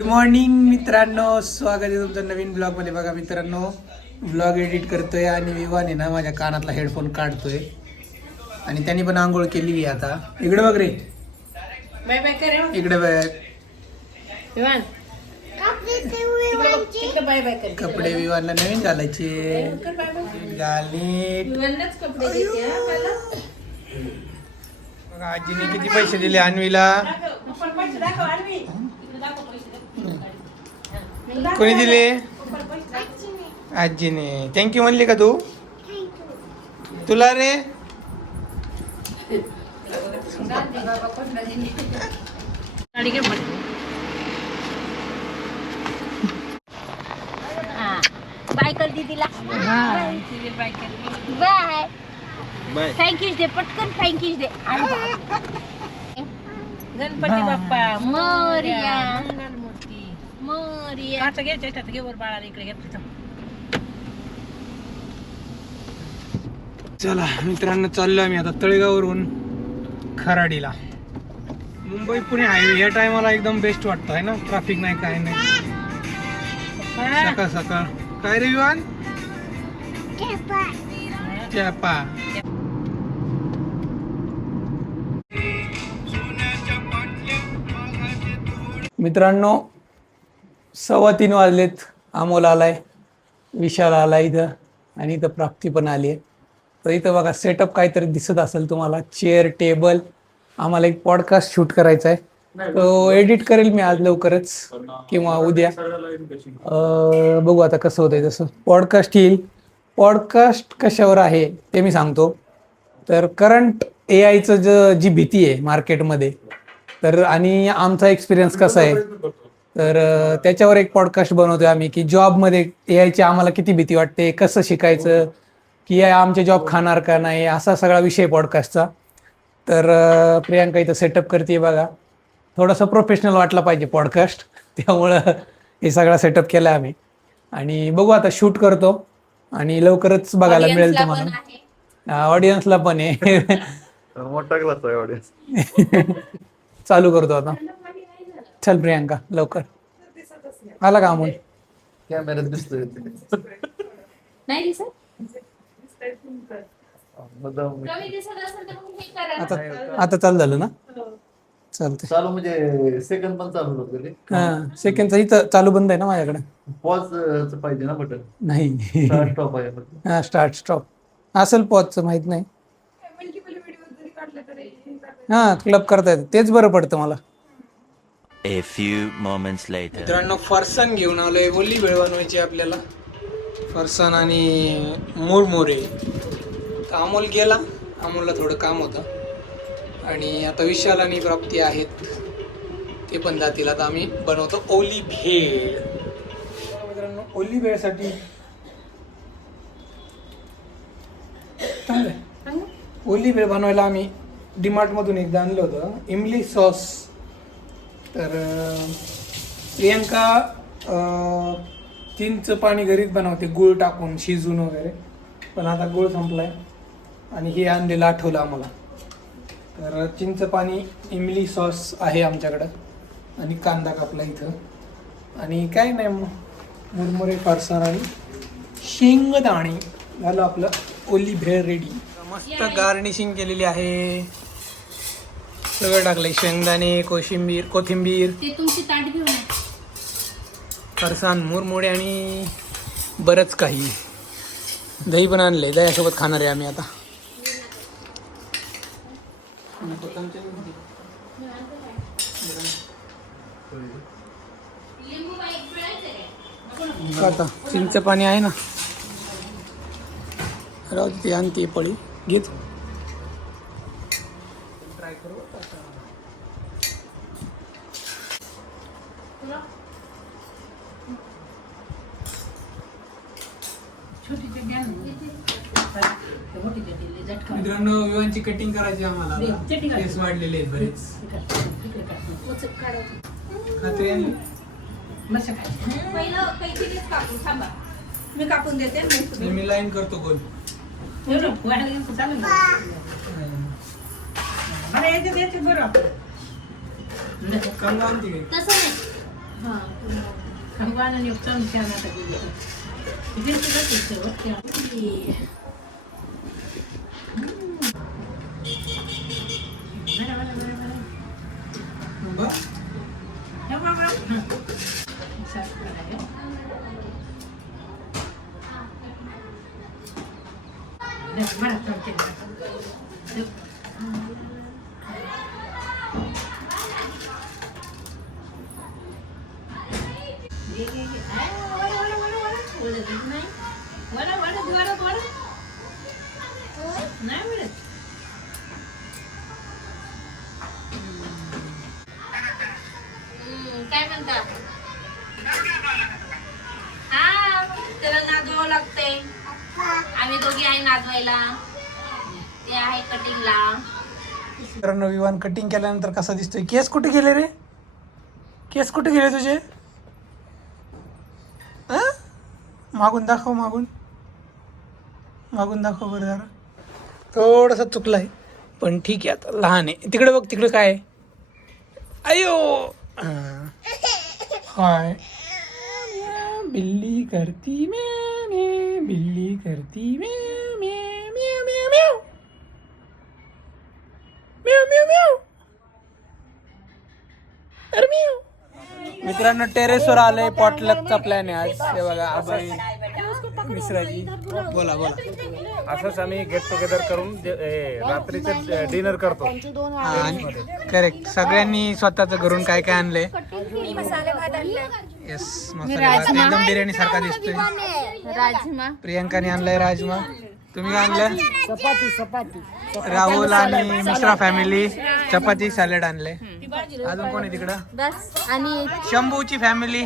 Good morning मित्रांनो, स्वागत आहे तुमचं नवीन ब्लॉग मध्ये. बघा मित्रांनो, ब्लॉग एडिट करतोय आणि विवान आहे ना माझ्या कानातला हेडफोन काढतोय आणि त्यांनी पण आंघोळ केली आहे. आता इकडे बघ रे, बाय बाय कर इकडे बघ. विवान बाय बाय कर. कपडे विवानला नवीन घालायचे. घालणे कपडे देते मला. बघा आजीने किती पैसे दिले अन्वीला. कोणी दिले? आजीने. थँक्यू म्हणली का तू? तुला रे बाय कर दीदीला. Bye bye. थँक्यू दे पटकन, थँक्यू दे. गणपती बाप्पा मोरया मंगलमूर्ती. मोरया. आता घे त्याच्यात घे वर बाळाला इकडे घेतलं. चला मित्रांनो, चाललो आम्ही आता तळेगाववरून खराडीला. मुंबई पुणे हायवे या टायमाला एकदम बेस्ट वाटतं आहे ना. ट्रॅफिक नाही, काय नाही. सकाळ सकाळ. काय रे विवान? चॅपा. मित्रांनो, 3:15 वाजलेत. अमोल आलाय, विशाल आलाय इथं आणि इथं प्राप्ती पण आली आहे. तर इथं बघा सेटअप काहीतरी दिसत असेल तुम्हाला. Chair, table. आम्हाला एक पॉडकास्ट शूट करायचा आहे, तो एडिट करेल मी आज लवकरच किंवा उद्या. बघू आता कसं होतंय तसं. पॉडकास्ट येईल. पॉडकास्ट कशावर आहे ते मी सांगतो. तर करंट AI जी भीती आहे मार्केटमध्ये, तर आणि आमचा एक्सपिरियन्स कसा आहे, तर त्याच्यावर एक पॉडकास्ट बनवतोय आम्ही की जॉबमध्ये AI आम्हाला किती भीती वाटते, कसं शिकायचं, की आमचे जॉब खाणार का नाही, असा सगळा विषय पॉडकास्टचा. तर प्रियांका इथं सेटअप करते बघा. थोडंसं प्रोफेशनल वाटला पाहिजे पॉडकास्ट, त्यामुळं हे सगळा सेटअप केला आम्ही. आणि बघू आता शूट करतो आणि लवकरच बघायला मिळेल तुम्हाला. ऑडियन्सला पण आहे. मोठा क्लास आहे ऑडियन्स. चालू करतो आता. चल प्रियांका लवकर. आला का अमोल? कॅमेऱ्यात दिसतोय. नाही दिसत. आता आता चालू झालं ना. चालतंय. चालू म्हणजे सेकंड पण चालू होतं ते. हा, सेकंडचा इथं चालू बंद आहे ना माझ्याकडे. पॉज पाहिजे ना बटन. नाही. स्टॉप आहे फक्त. हा, स्टार्ट स्टॉप असेल. पॉजचं माहित नाही. हा, क्लब करता येतं, तेच बरं पडतं मला. A few moments later. मित्रांनो, फरसाण घेऊन आलोय. ओली भेळ बनवायची आपल्याला. फरसाण आणि मुरमुरे. तर अमोल गेला, अमोलला थोडं काम होतं आणि आता विशाल आणि प्राप्ती आहेत, ते पण जातील. आता आम्ही बनवतो ओली भेळ. मित्रांनो, ओली भेळसाठी ओली भेळ बनवायला आम्ही डीमार्टमधून एकदा आणलं होतं इमली सॉस. तर प्रियांका चिंच पाणी घरीच बनवते, गूळ टाकून शिजून वगैरे. पण आता गूळ संपलाय आणि हे आणलेलं आठवलं आम्हाला. तर चिंच पाणी इमली सॉस आहे आमच्याकडं आणि कांदा कापला इथं. आणि काय नाही, मुरमुरे, फरसाण आणि शेंगदाणे. झालं आपलं ओली भेळ रेडी. मस्त गार्निशिंग केलेली आहे. सगळं टाकलंय, शेंगदाणे, कोथिंबीर, ते तुमची ताट घेऊन या. फरसाण, मुरमुरे आणि बरंच काही. दही पण आणले, दह्यासोबत खाणार आहे आम्ही आता. आता चिंच पाणी आहे ना, राहू दे, ते आणते पळी घेत. ट्राय करू. मित्रांनो, विवांची कटिंग करायची आम्हाला. केस वाढलेले आहेत बरेच. खात्री आणली. पहिलं काहीतरीच कापून थांबा. मी कापून देते. मी लाईन करतो गोल. अरे याच्यात बरं. कांदा आणते काय? तसं नाही. काय म्हणता हा त्याला नाचवावं लागतंय आम्ही दोघी आहे नाचवायला ते आहे कटिंगला मित्रांनो विवान कटिंग केल्यानंतर कसा दिसतोय केस कुठे गेले रे केस कुठे गेले तुझे मागून दाखव मागून दाखव बरं जरा थोडासा चुकलाय पण ठीक आहे आता लहान आहे तिकडे बघ तिकडे काय आहे? अयो हाय बिल्ली करती म्याव बिल्ली करती म्याव म्याव म्याव म्याव म्याव म्याव म्याव अरे म्याव मित्रांनो टेरेसवर आलंय पॉटलकचा प्लॅन आहे आज हे बघा अभय मिश्राजी बोला असंच आम्ही गेट टुगेदर करून रात्रीचं डिनर करतो. करेक्ट सगळ्यांनी स्वतःच घरून काय काय आणलंय येस मसाले भात एकदम बिर्याणी सारखा दिसतोय राजमा प्रियंकाने आणलाय राजमा तुम्ही काय आणलं राहुल आणि मिश्रा फॅमिली चपाती सॅलड आणले अजून कोण आहे तिकडं बस आणि शंभूची फॅमिली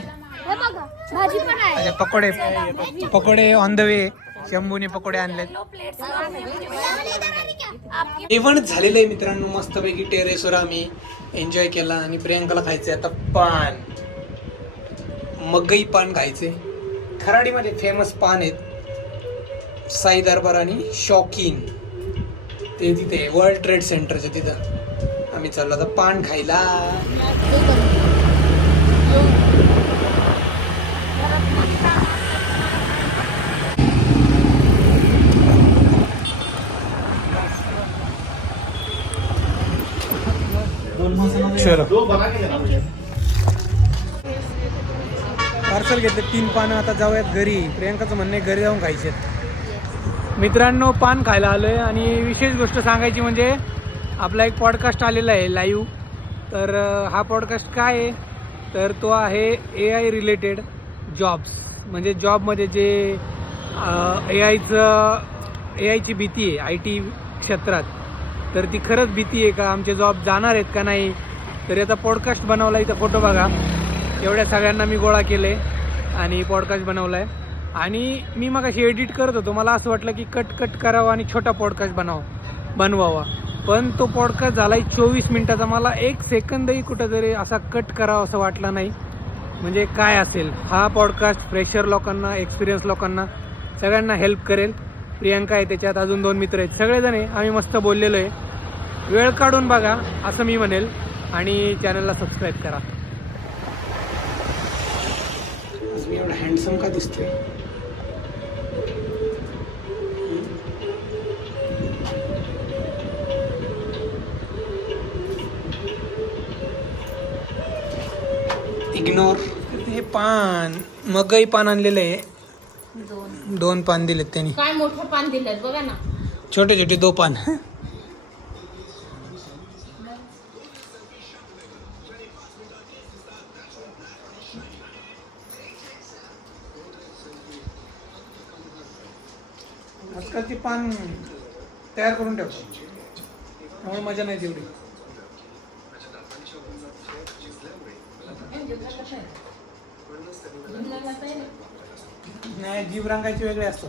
हे बघा भाजी पण आहे पकोडे ऑन द वे शंभूने पकोडे आणलेत जेवण झालेलं आहे मित्रांनो मस्तपैकी टेरेसवर आम्ही एन्जॉय केला आणि प्रियंकाला खायचे आता पान मगई पान खायचे खराडीमध्ये फेमस पान आहेत साई दरबार आणि शौकीन ते तिथे वर्ल्ड ट्रेड सेंटरच्या तिथं आम्ही चाललो आता पान खायला पार्सल घेतले 3 पानं आता जाऊयात घरी प्रियंकाचं म्हणणं आहे घरी जाऊन खायचे मित्रांनो पान खायला आलोय आणि विशेष गोष्ट सांगायची म्हणजे आपला एक पॉडकास्ट आलेला आहे लाईव्ह तर हा पॉडकास्ट काय आहे तर तो आहे AI रिलेटेड जॉब्स म्हणजे जॉबमध्ये जे AIची भीती आहे IT क्षेत्रात तर ती खरंच भीती आहे का आमचे जॉब जाणार आहेत का नाही तर याचा पॉडकास्ट बनवला इथं फोटो बघा एवढ्या सगळ्यांना मी गोळा केले आणि पॉडकास्ट बनवला आहे आणि मी मग अशी एडिट करत होतो मला असं वाटलं की कट करावं आणि छोटा पॉडकास्ट बनवावा पण तो पॉडकास्ट झाला 24 मिनिटाचा मला 1 सेकंदही कुठं जरी असा कट करावा असं वाटलं नाही म्हणजे काय असेल हा पॉडकास्ट फ्रेशर लोकांना एक्सपिरियन्स लोकांना सगळ्यांना हेल्प करेल प्रियंका आहे त्याच्यात अजून 2 मित्र आहेत सगळेजण आहे आम्ही मस्त बोललेलो आहे वेळ काढून बघा असं मी म्हणेल आणि चॅनलला सबस्क्राईब करा आज मी एवढा हँडसम का दिसतोय इग्नोर हे पान मगई पान आणलेलं आहे 2 पान दिलेत त्यांनी काय मोठं पान दिलं बघा ना छोटे छोटे 2 पान आजकालची पान तयार करून ठेवतो त्यामुळे मजा नाही तेवढी नाही जीव रंगायची वेगळे असतो